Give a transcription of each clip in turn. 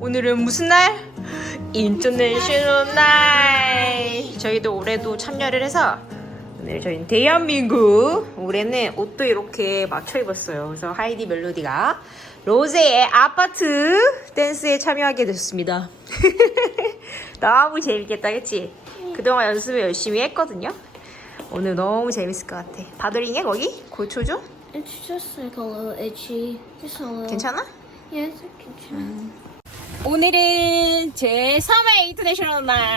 오늘은 무슨 날? 인터내셔널 날. 저희도 올해도 참여를 해서 오늘 저희는 대한민국 올해는 옷도 이렇게 맞춰 입었어요. 그래서 하이디 멜로디가 로제의 아파트 댄스에 참여하게 됐습니다. 너무 재밌겠다, 그치? 그동안 연습을 열심히 했거든요. 오늘 너무 재밌을 것 같아. 바들링해 거기? 고초죠? It's just like a little itchy. Just a little. 괜찮아? Yeah, it's 괜찮아. 오늘은 제 3회 인터내셔널 날.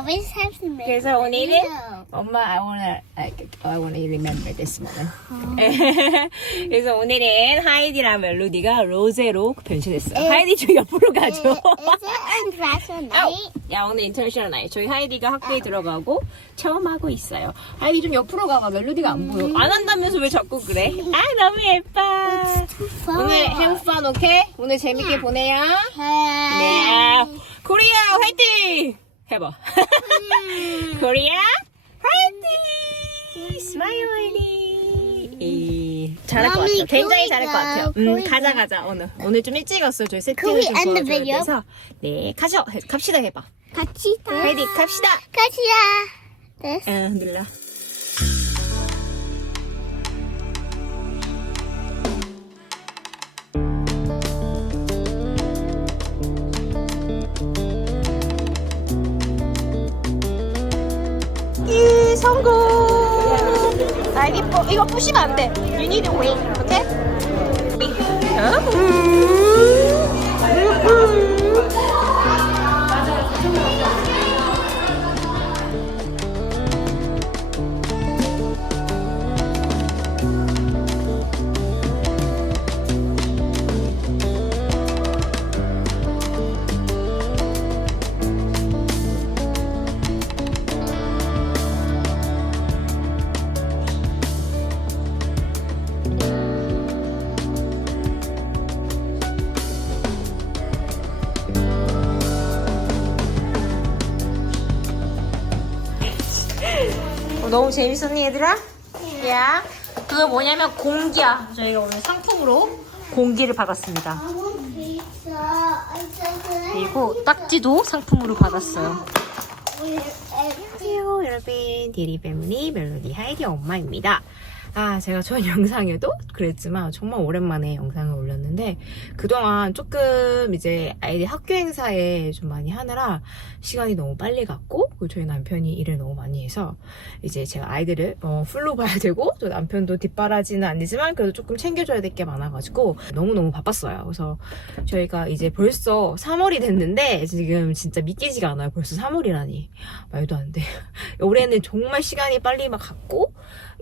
Always have to make? 그래서 오늘은. 엄마 I wanna I, I wanna remember this moment. 그래서 오늘은 하이디랑 멜로디가 로제로 변신했어 요. 에. 하이디 좀 옆으로 가죠. Is it international 아우. night? 야 오늘 인터내셔널 나이 저희 하이디가 학교에 들어가고 체험 하고 있어요. 하이디 좀 옆으로 가봐 멜로디가 안 보여. 안 한다면서 왜 자꾸 그래? 아 너무 예뻐. 오늘 행판 오케이? 오늘 재밌게 보내요. 네. 코리아 화이팅! 해봐. 코리아 화이팅! 스마일 화이팅! 이, 잘할 것 같아요. 굉장히 잘할 것? 같아요. 음, 가자? 가자 오늘. 오늘 좀 일찍 왔어요. 저희 세팅을 좀 도와줘야? 돼서. 네, 가죠. 갑시다 해봐. 갑시다. 화이팅 갑시다. 갑시다. This. 아, 눌러. 성공. 아 이거 이거 부시면 안 돼. You need to wait, okay? 어, 너무 재밌었니 얘들아? 야 그거 뭐냐면 공기야. 저희가 오늘 상품으로 공기를 받았습니다. 그리고 딱지도 상품으로 받았어요. 안녕하세요 여러분. 디리 패밀리 멜로디 하이디 엄마입니다 아 제가 전 영상에도 그랬지만 정말 오랜만에 영상을 올렸는데 그동안 조금 이제 아이들 학교 행사에 좀 많이 하느라 시간이 너무 빨리 갔고 저희 남편이 일을 너무 많이 해서 이제 제가 아이들을 어, 풀로 봐야 되고 또 남편도 뒷바라지는 아니지만 그래도 조금 챙겨줘야 될 게 많아가지고 너무너무 바빴어요. 그래서 저희가 이제 벌써 3월이 됐는데 지금 진짜 믿기지가 않아요. 벌써 3월이라니. 말도 안 돼. 올해는 정말 시간이 빨리 막 갔고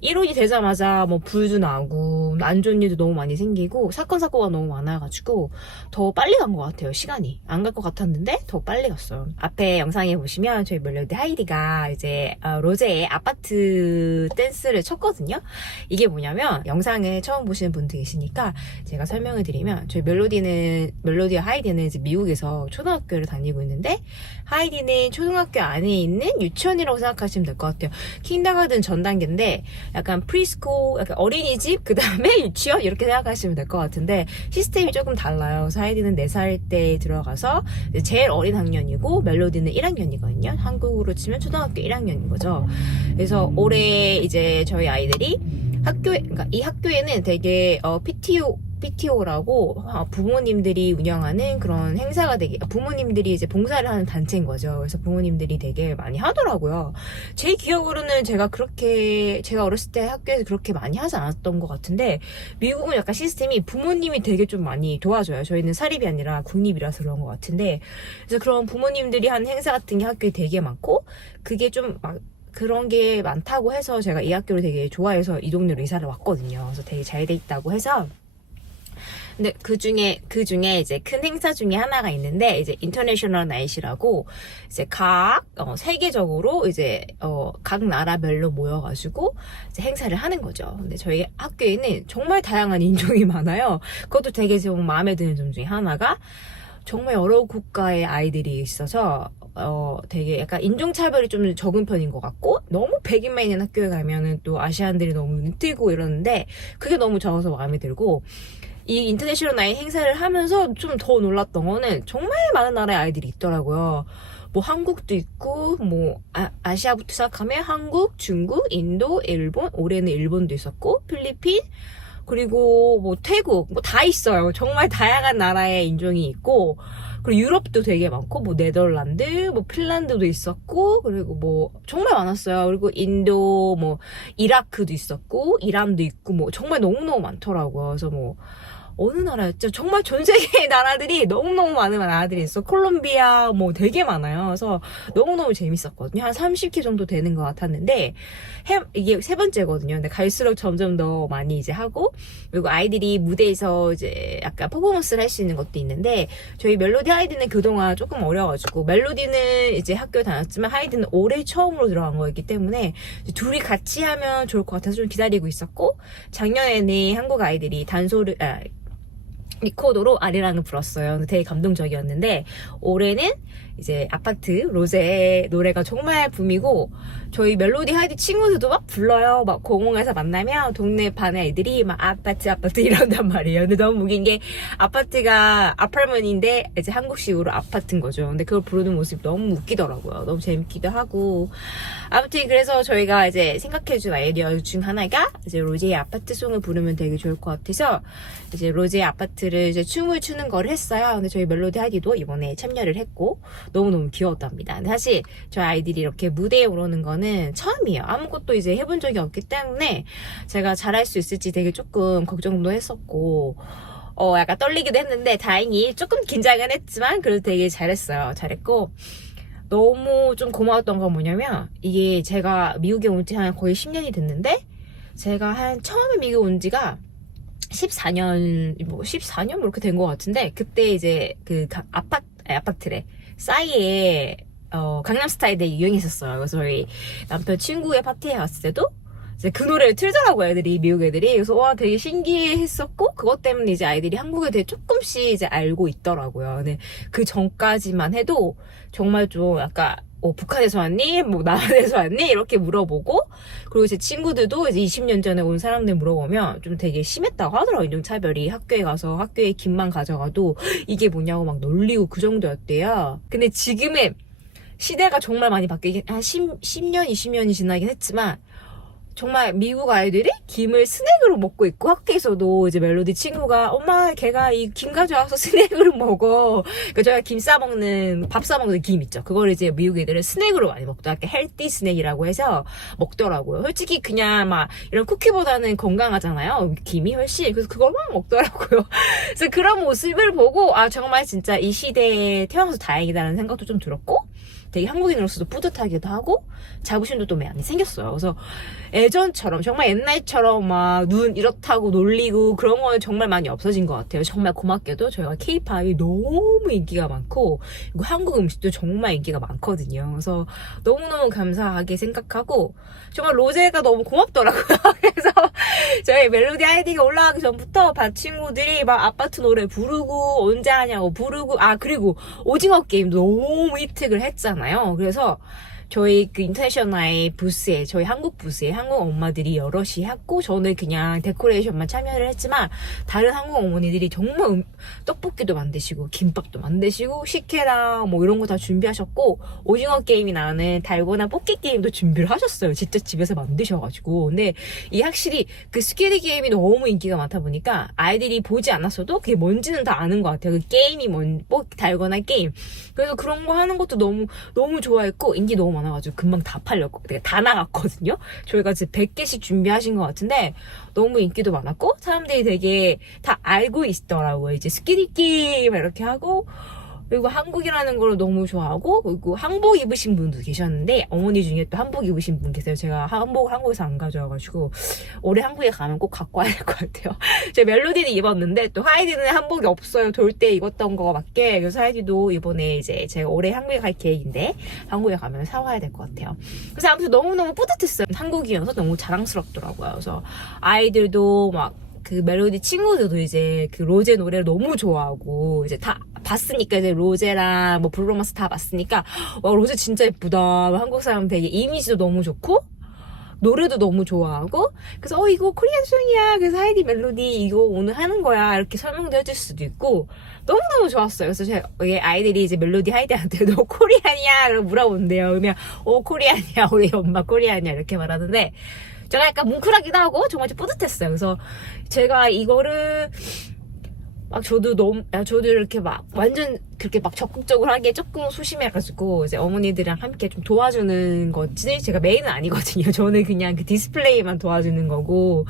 1월이 되자마자 뭐 불도 나고 안 좋은 일도 너무 많이 생기고 사건 사고가 너무 많아가지고 더 빨리 간 것 같아요 시간이. 안 갈 것 같았는데 더 빨리 갔어요. 앞에 영상에 보시면 저희 멜로디 하이디가 이제 어, 로제의 아파트 댄스를 췄거든요. 이게 뭐냐면 영상을 처음 보시는 분들 계시니까 제가 설명을 드리면 저희 멜로디는 멜로디와 하이디는 이제 미국에서 초등학교를 다니고 있는데 하이디는 초등학교 안에 있는 유치원이라고 생각하시면 될 것 같아요. kindergarten 전 단계인데 약간 프리스쿨, 약간 어린이집, 그 다음에 유치원 이렇게 생각하시면 될 것 같은데 시스템이 조금 달라요. 하이디는 4살 때 들어가서 제일 어린 학년이고 멜로디는 1학년이거든요. 한국으로 치면 초등학교 1학년인 거죠. 그래서 올해 이제 저희 아이들이 학교에, 그러니까 이 학교에는 되게 어, PTO PTO라고 어, 부모님들이 운영하는 그런 행사가 되게 부모님들이 이제 봉사를 하는 단체인 거죠. 그래서 부모님들이 되게 많이 하더라고요. 제 기억으로는 제가 그렇게 제가 어렸을 때 학교에서 그렇게 많이 하지 않았던 것 같은데 미국은 약간 시스템이 부모님이 되게 좀 많이 도와줘요. 저희는 사립이 아니라 국립이라서 그런 것 같은데 그래서 그런 부모님들이 하는 행사 같은 게 학교에 되게 많고 그게 좀막 그런 게 많다고 해서 제가 이 학교를 되게 좋아해서 이 동네로 이사를 왔거든요. 그래서 되게 잘 돼 있다고 해서 근데 그 중에 그 중에 이제 큰 행사 중에 하나가 있는데 이제 인터내셔널 나이시라고 이제 각 어, 세계적으로 이제 어, 각 나라별로 모여가지고 이제 행사를 하는 거죠. 근데 저희 학교에는 정말 다양한 인종이 많아요. 그것도 되게 좀 마음에 드는 점 중에 하나가 정말 여러 국가의 아이들이 있어서 어 되게 약간 인종차별이 좀 적은 편인 것 같고 너무 백인만 있는 학교에 가면은 또 아시안들이 너무 눈뜨고 이러는데 그게 너무 적어서 마음에 들고 이 인터내셔널 나이 행사를 하면서 좀 더 놀랐던 거는 정말 많은 나라의 아이들이 있더라고요. 뭐 한국도 있고 뭐 아, 시아부터 시작하면 한국, 중국, 인도, 일본, 올해는 일본도 있었고 필리핀 그리고 뭐 태국 뭐 다 있어요. 정말 다양한 나라의 인종이 있고 그리고 유럽도 되게 많고 뭐 네덜란드, 뭐 핀란드도 있었고 그리고 뭐 정말 많았어요. 그리고 인도 뭐 이라크도 있었고 이란도 있고 뭐 정말 너무너무 많더라고요. 그래서 뭐 어느 나라였죠? 정말 전 세계의 나라들이 너무너무 많은 나라들이 있어. 콜롬비아 뭐 되게 많아요. 그래서 너무너무 재밌었거든요. 한 30회 정도 되는 것 같았는데 해- 이게 세 번째거든요. 근데 갈수록 점점 더 많이 이제 하고 그리고 아이들이 무대에서 이제 약간 퍼포먼스를 할 수 있는 것도 있는데 저희 멜로디 하이드는 그동안 조금 어려가지고 멜로디는 이제 학교 다녔지만 하이드는 올해 처음으로 들어간 거였기 때문에 둘이 같이 하면 좋을 것 같아서 좀 기다리고 있었고 작년에는 한국 아이들이 단소를 아, 리코더로 아리랑을 불었어요. 되게 감동적이었는데 올해는 이제 아파트 로제의 노래가 정말 붐이고 저희 멜로디 하이드 친구들도 막 불러요. 막 공원에서 만나면 동네 반의 애들이 막 아파트 아파트 이런단 말이에요. 근데 너무 웃긴 게 아파트가 아파트먼인데 이제 한국식으로 아파트인 거죠. 근데 그걸 부르는 모습이 너무 웃기더라고요. 너무 재밌기도 하고 아무튼 그래서 저희가 이제 생각해준 아이디어 중 하나가 이제 로제의 아파트 송을 부르면 되게 좋을 것 같아서 이제 로제의 아파트 를 이제 춤을 추는 걸 했어요. 근데 저희 멜로디 하이디도 이번에 참여를 했고 너무너무 귀여웠답니다. 근데 사실 저희 아이들이 이렇게 무대에 오르는 거는 처음이에요. 아무것도 이제 해본 적이 없기 때문에 제가 잘할 수 있을지 되게 조금 걱정도 했었고 어 약간 떨리기도 했는데 다행히 조금 긴장은 했지만 그래도 되게 잘했어요. 잘했고 너무 좀 고마웠던 건 뭐냐면 이게 제가 미국에 온 지 한 거의 10년이 됐는데 제가 한 처음에 미국 온 지가 14년 뭐 14년 뭐 이렇게 된 것 같은데 그때 이제 그 가- 아파트 아파트래 싸이에 어 강남스타일 되게 유행했었어요. 그래서 저희 남편 친구의 파티에 갔을 때도 이제 그 노래를 틀더라고 애들이 미국 애들이 그래서 와 되게 신기했었고 그것 때문에 이제 아이들이 한국에 대해 조금씩 이제 알고 있더라고요. 근데 그 전까지만 해도 정말 좀 약간 어, 북한에서 왔니? 뭐 남한에서 왔니? 이렇게 물어보고 그리고 제 친구들도 이제 20년 전에 온 사람들 물어보면 좀 되게 심했다고 하더라고요. 인종차별이 학교에 가서 학교에 김만 가져가도 이게 뭐냐고 막 놀리고 그 정도였대요. 근데 지금은 시대가 정말 많이 바뀌긴 한 10, 10년, 20년이 지나긴 했지만 정말 미국 아이들이 김을 스낵으로 먹고 있고 학교에서도 이제 멜로디 친구가 엄마 걔가 이 김 가져와서 스낵으로 먹어. 그러니까 저희가 김 싸먹는 밥 싸먹는 김 있죠. 그걸 이제 미국 애들은 스낵으로 많이 먹다. 이렇게 헬티 스낵이라고 해서 먹더라고요. 솔직히 그냥 막 이런 쿠키보다는 건강하잖아요. 김이 훨씬. 그래서 그걸 막 먹더라고요. 그래서 그런 모습을 보고 아 정말 진짜 이 시대에 태어나서 다행이다라는 생각도 좀 들었고 되게 한국인으로서도 뿌듯하기도 하고 자부심도 또 많이 생겼어요. 그래서 예전처럼 정말 옛날처럼 막 눈 이렇다고 놀리고 그런 거는 정말 많이 없어진 것 같아요. 정말 고맙게도 저희가 케이팝이 너무 인기가 많고 그리고 한국 음식도 정말 인기가 많거든요. 그래서 너무너무 감사하게 생각하고 정말 로제가 너무 고맙더라고요. 그래서 저희 멜로디 아이디가 올라가기 전부터 반 친구들이 막 아파트 노래 부르고 언제 하냐고 부르고 아 그리고 오징어 게임도 너무 히트를 했잖아요. 그래서 저희 그 인터내셔널 부스에 저희 한국 부스에 한국 엄마들이 여럿이 했고 저는 그냥 데코레이션만 참여를 했지만 다른 한국 어머니들이 정말 음- 떡볶이도 만드시고 김밥도 만드시고 식혜랑 뭐 이런 거 다 준비하셨고 오징어 게임이 나는 달고나 뽑기 게임도 준비를 하셨어요. 직접 집에서 만드셔가지고 근데 이 확실히 그 스케리 게임이 너무 인기가 많다 보니까 아이들이 보지 않았어도 그게 뭔지는 다 아는 것 같아요. 그 게임이 뭔, 뭐, 달거나 게임. 그래서 그런 거 하는 것도 너무, 너무 좋아했고, 인기 너무 많아가지고 금방 다 팔렸고, 다 나갔거든요? 저희가 지금 100개씩 준비하신 것 같은데, 너무 인기도 많았고, 사람들이 되게 다 알고 있더라고요. 이제 게임 이렇게 하고, 그리고 한국이라는 걸 너무 좋아하고 그리고 한복 입으신 분도 계셨는데 어머니 중에 또 한복 입으신 분 계세요. 제가 한복을 한국에서 안 가져와가지고 올해 한국에 가면 꼭 갖고 와야 될 것 같아요. 제 멜로디는 입었는데 또 하이디는 한복이 없어요. 돌 때 입었던 거밖에. 그래서 하이디도 이번에 이제 제가 올해 한국에 갈 계획인데 한국에 가면 사와야 될 것 같아요. 그래서 아무튼 너무너무 뿌듯했어요. 한국이어서 너무 자랑스럽더라고요. 그래서 아이들도 막그 멜로디 친구들도 이제 그 로제 노래를 너무 좋아하고 이제 다 봤으니까 이제 로제랑 뭐 브루노마스 다 봤으니까 와 로제 진짜 예쁘다. 한국 사람 되게 이미지도 너무 좋고 노래도 너무 좋아하고 그래서 어 이거 코리안 송이야. 그래서 하이디 멜로디 이거 오늘 하는 거야. 이렇게 설명도 해줄 수도 있고 너무너무 좋았어요. 그래서 제얘 아이들이 이제 멜로디 하이디한테 너 코리안이야! 라고 물어본대요. 그러면 어 코리안이야. 우리 엄마 코리안이야. 이렇게 말하는데 제가 약간 뭉클하기도 하고 정말 좀 뿌듯했어요. 그래서 제가 이거를 막 저도 너무 야, 저도 이렇게 막 완전 그렇게 막 적극적으로 하기에 조금 소심해가지고 이제 어머니들이랑 함께 좀 도와주는 거지 제가 메인은 아니거든요. 저는 그냥 그 디스플레이만 도와주는 거고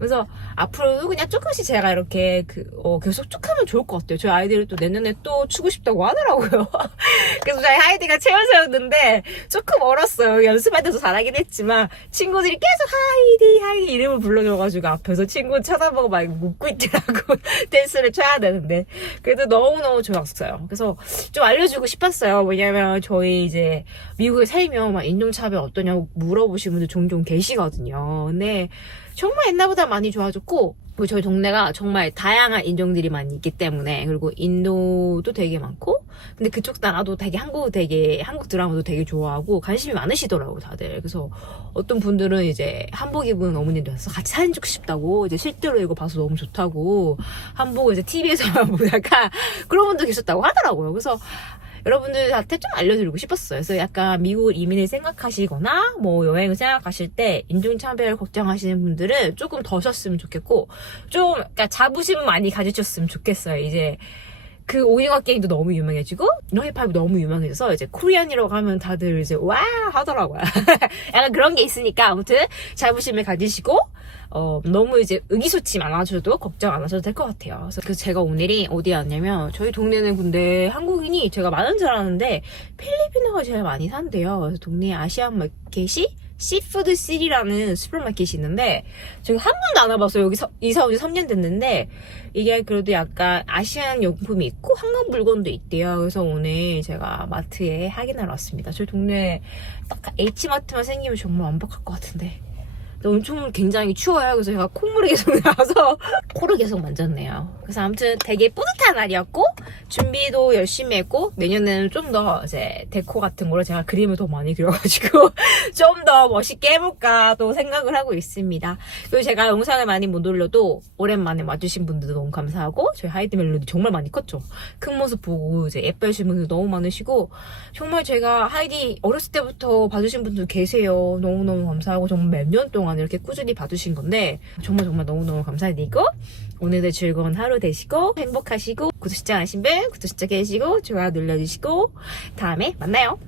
그래서 앞으로도 그냥 조금씩 제가 이렇게 그, 어, 계속 쭉 하면 좋을 것 같아요. 저희 아이들이 또 내년에 또 추고 싶다고 하더라고요. 그래서 저희 아이디가 채워세웠는데 조금 얼었어요. 연습할 때도 잘하긴 했지만 친구들이 계속 하이디, 하이디 이름을 불러줘가지고 앞에서 친구 쳐다보고 막 웃고 있더라고. 댄스를 춰야 되는데. 그래도 너무너무 좋았어요. 그래서 좀 알려주고 싶었어요. 왜냐면 저희 이제 미국에 살면 막 인종차별 어떠냐고 물어보시는 분들 종종 계시거든요. 근데 정말 옛날보다 많이 좋아졌고 그리고 저희 동네가 정말 다양한 인종들이 많이 있기 때문에 그리고 인도도 되게 많고 근데 그쪽 나라도 되게 한국 되게 한국 드라마도 되게 좋아하고 관심이 많으시더라고 다들. 그래서 어떤 분들은 이제 한복 입은 어머님들 와서 같이 사진 찍고 싶다고 이제 실제로 이거 봐서 너무 좋다고 한복을 이제 TV에서만 보다가 그런 분도 계셨다고 하더라고요. 그래서 여러분들한테 좀 알려드리고 싶었어요. 그래서 약간 미국 이민을 생각하시거나 뭐 여행을 생각하실 때 인종차별 걱정하시는 분들은 조금 더 쉬었으면 좋겠고 좀 그러니까 자부심 많이 가지셨으면 좋겠어요. 이제 그 오징어 게임도 너무 유명해지고 힙합이 너무 유명해져서 이제 코리안이라고 하면 다들 이제 와 하더라고요. 약간 그런 게 있으니까 아무튼 자부심을 가지시고 어, 너무 이제 의기소침 안 하셔도 걱정 안 하셔도 될 것 같아요. 그래서 그 제가 오늘이 어디 왔냐면 저희 동네는 근데 한국인이 제가 많은 줄 알았는데 필리핀어가 제일 많이 산대요. 그래서 동네에 아시안 마켓이 시푸드 시리라는 슈퍼마켓이 있는데 제가 한 번도 안 와봤어요. 여기 서, 이사 온 지 3년 됐는데 이게 그래도 약간 아시안 용품이 있고 한국 물건도 있대요. 그래서 오늘 제가 마트에 확인하러 왔습니다. 저희 동네에 딱 H마트만 생기면 정말 완벽할 것 같은데 엄청 굉장히 추워요. 그래서 제가 콧물이 계속 나와서 코를 계속 만졌네요. 그래서 아무튼 되게 뿌듯한 날이었고 준비도 열심히 했고 내년에는 좀 더 이제 데코 같은 거를 제가 그림을 더 많이 그려가지고 좀 더 멋있게 해볼까 또 생각을 하고 있습니다. 그리고 제가 영상을 많이 못 올려도 오랜만에 와주신 분들도 너무 감사하고 저희 하이드 멜로디 정말 많이 컸죠. 큰 모습 보고 이제 예뻐해 주신 분들 너무 많으시고 정말 제가 하이디 어렸을 때부터 봐주신 분들 계세요. 너무너무 감사하고 정말 몇 년 동안 이렇게 꾸준히 봐주신 건데 정말 정말 너무너무 감사드리고 오늘도 즐거운 하루 되시고 행복하시고 구독 시청 하신 분 구독 시청 해주시고 좋아요 눌러주시고 다음에 만나요.